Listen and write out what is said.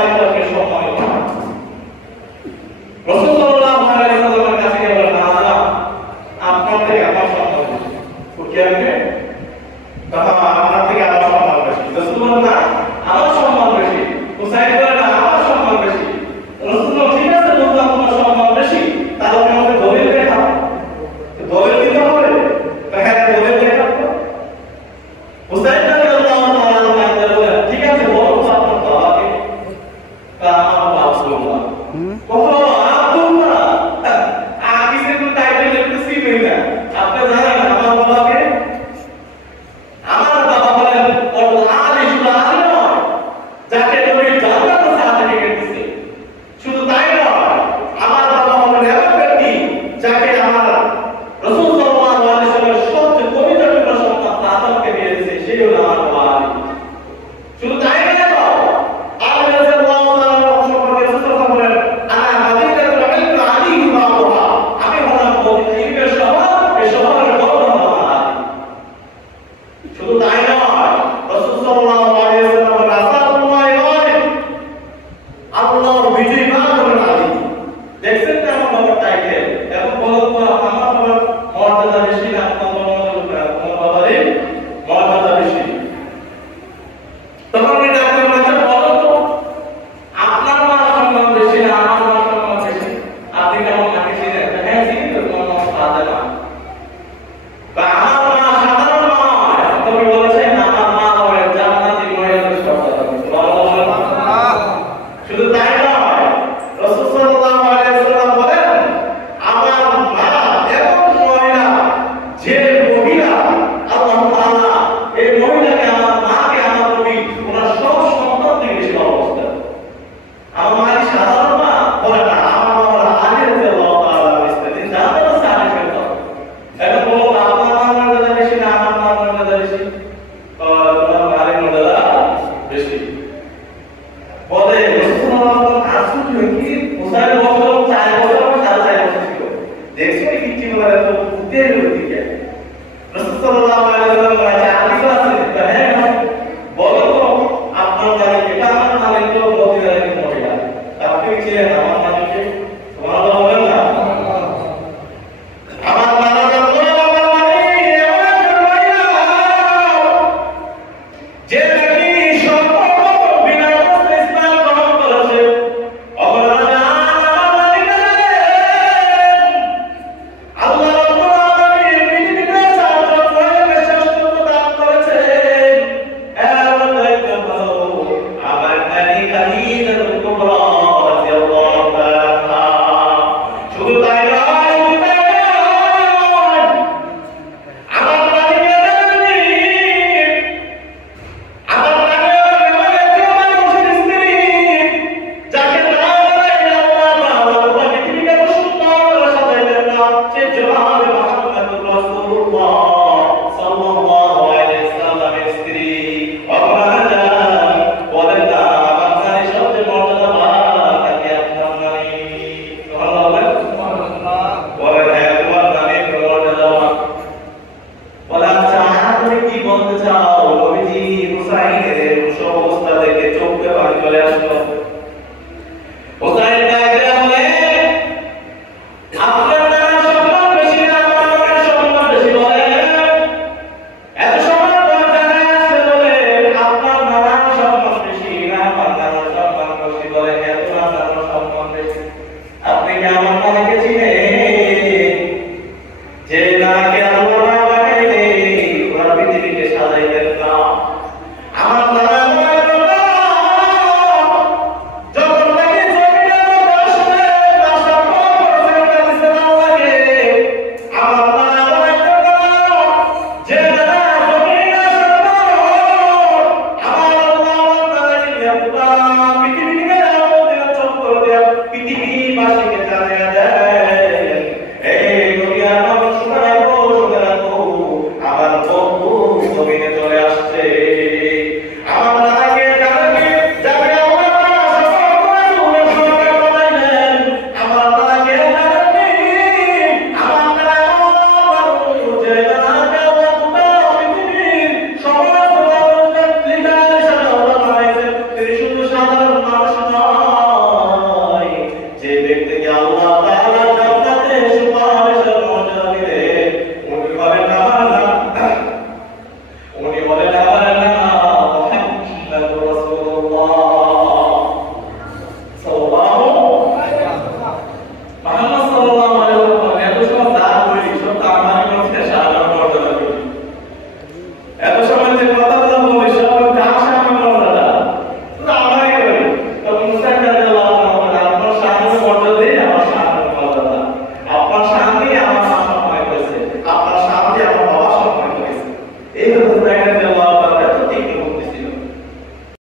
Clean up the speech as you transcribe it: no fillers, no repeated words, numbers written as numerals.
বাড়িটাকে সম্মানিত রাসূল সাল্লাল্লাহু আলাইহি ওয়াসাল্লামের কাছে গিয়ে বলেন, না আপনার থেকে আমার সম্মান বেশি। ফুকিয়াকে আপনার থেকে আমার সম্মান বেশি। রাসূল বলেন, না আমার সম্মান বেশি। হুসাইন বলেন, না আমার সম্মান বেশি। রাসূল বলেন, ঠিক আছে বললাম তোমার সম্মান বেশি, তাহলে আমাকে দলিল দেখাও। দলিল দিতে হবে, হ্যাঁ দলিল দেখাও। হুসাইন রাদিয়াল্লাহু তাআলা বলেন, ঠিক আছে বলো তো আপনার বাবাকে। তা আমার বাবা বলল, কখনো আব্দুল্লাহ আমি সেটা টাইটেল লিখতেছি না। আপনি জানেন আমার বাবাকে? আমার বাবা বলেন আলিফুল আলিম, যাকে নবী জান্নাত সার্টিফিকেট দিয়েছে। শুধু তাই নয়, আমার বাবা হলেন এমন ব্যক্তি যাকে আমার রাসূল সাল্লাল্লাহু আলাইহি ওয়াসাল্লামের সবচেয়ে পবিত্র সন্তান আদমকে দিয়ে দিয়েছে, সেই হলো আমার বাবা আলী। শুধু তাই নয়, আলী রাদিয়াল্লাহু তাআলা সম্পর্কে রাসূল বলেন, আনা মাদিনাতুল ইলম আলী বাবা, আমি হলাম ইলমের শহর, এই শহরের বড় আমার আলী। শুধু তাই নয়, রাসূল সাল্লাল্লাহু আলাইহি ওয়াসাল্লাম রাসূলুল্লাহ নয়, আল্লাহর বিজয়ী বাদর আলী। দেখছেন না আমার বাবার টাইটেল? এখন বলুন তো আমার বাবার মর্যাদা বেশি না আপনার বাবার মর্যাদা বেশি? তখন এটা আপনি বলছেন, বলুন তো আপনার মার সম্মান বেশি না আমার মার সম্মান বেশি? আপনি কেমন মাকে চিনেন? হ্যাঁ চিনি তো, তোমার নাম ফাতেমা। বা আমার মা সাধারণ নয়, তুমি বলেছেন আমার মা হবে জান্নাতি মহিলাদের সর্দার। সুবহানাল্লাহ। শুধু তাই নয়, রাসূল সাল্লাল্লাহু আলাইহি ওয়াসাল্লাম বলেন, আমার মা এমন মহিলা যে মহিলা আল্লাহ তাআলা এই মহিলাকে, আমার মাকে, আমার নবী ওনার সব সন্তান থেকে বেশি ভালোবাসতেন। আমার মা কি সাধারণ মা? বলে না, আমার মা হলো আলী রাদিয়াল্লাহু তাআলা আনহু, তিনি জান্নাতের সার্টিফিকেট পান। এখন বলুন আপনার মার মর্যাদা বেশি না আমার মার মর্যাদা বেশি? তোমার মায়ের মর্যাদা বেশি। বলে রাসূলুল্লাহ আসলে কি হুসাইন বছর 4 বছর 4.5 বছর ছিল। দেখছো কি ছিল এত বুদ্ধির দিকে। রাসূল সাল্লাল্লাহু আলাইহি ওয়াসাল্লাম আলী আছে, হ্যাঁ বলো তো আপনার মালিক এটা? আমার মালিক তো মদিনার মহিলা। আপনি ছিলেন আমার মালিককে? সুবহানাল্লাহ বলেন না। আমার মালিক আমার মালিক এমন একজন মহিলা যে নাকি সম্পূর্ণ বিনা প্রশ্নে ইসলাম গ্রহণ করেছে। অবরাজা আমার মালিক আল্লাহ রাব্বুল আলামিন পৃথিবীতে চারজন মহিলাকে শ্রেষ্ঠত্ব দান করেছেন। এমন একজন হলো আমার নারী খাদিজাতুল কুবরা রাদিয়াল্লাহু তাআলা। শুধু তাই নয়, আমার মালিকের আমার মানুষের স্ত্রী যাকে পৃথিবীকে সুন্দর করে সাজাইলেন না, সে জনাবে মুহাম্মদুর রাসূলুল্লাহ সাল্লাল্লাহু আলাইহি ওয়াসাল্লামের স্ত্রী। অপরাধা বলেন না আমার নারী সবচেয়ে মর্যাদাবান নাকি আপনার নারী? সুবহানাল্লাহ। বলেন হ্যাঁ তোমার নারী মর্যাদাবান। বলে আচ্ছা তুমি কি বলতে চাও? নবীজি হুসাইনের সব অবস্থা দেখে চোখে পানি চলে আসলো। হুসাইন ডাকে বলে, আপনার নানা সম্মান বেশি না আমার নানার সম্মান বেশি? বলে এত সম্মান দরকার আছে? বলে আপনার নানার সম্মান বেশি না আমার নানার সম্মান বেশি? বলে হ্যাঁ তোমার নানার সম্মান বেশি। আপনি কি আমার নানাকে চিনেন? যে নানাকে আল্লাহ না বানাইলে ওরা পৃথিবীকে সাজাইতেন না। আমার নানা যখন নাকি জমিনের মধ্যে আসলে নাশকতা করেছেন, কাঁদিছেন আল্লাহকে। আমার নানা বলেছেন যে নানা জমিনে আসলে আমার আল্লাহ আমার নানাকে নিয়ে পুরা পৃথিবীকে আলোকিত চক্কর দেয়া পৃথিবীবাসীকে জানিয়ে দেয়, এই দুনিয়ার মানুষ শুনে রাখো, শুনে রাখো, আমার বন্ধু জমিনে চলে আসছে। আমার নানাকে জানাকে যাবে আমার নানা সফর করে দূরে সরকার বানাইলেন। আমার নানাকে জানাকে আমার নানা যে নানাকে আল্লাহ পুরা পৃথিবীর সমস্ত মানুষের লিডার হিসেবে আল্লাহ বানাইছেন। তিনি শুধু সাধারণ মানুষ নয়, এই হলো তাইনের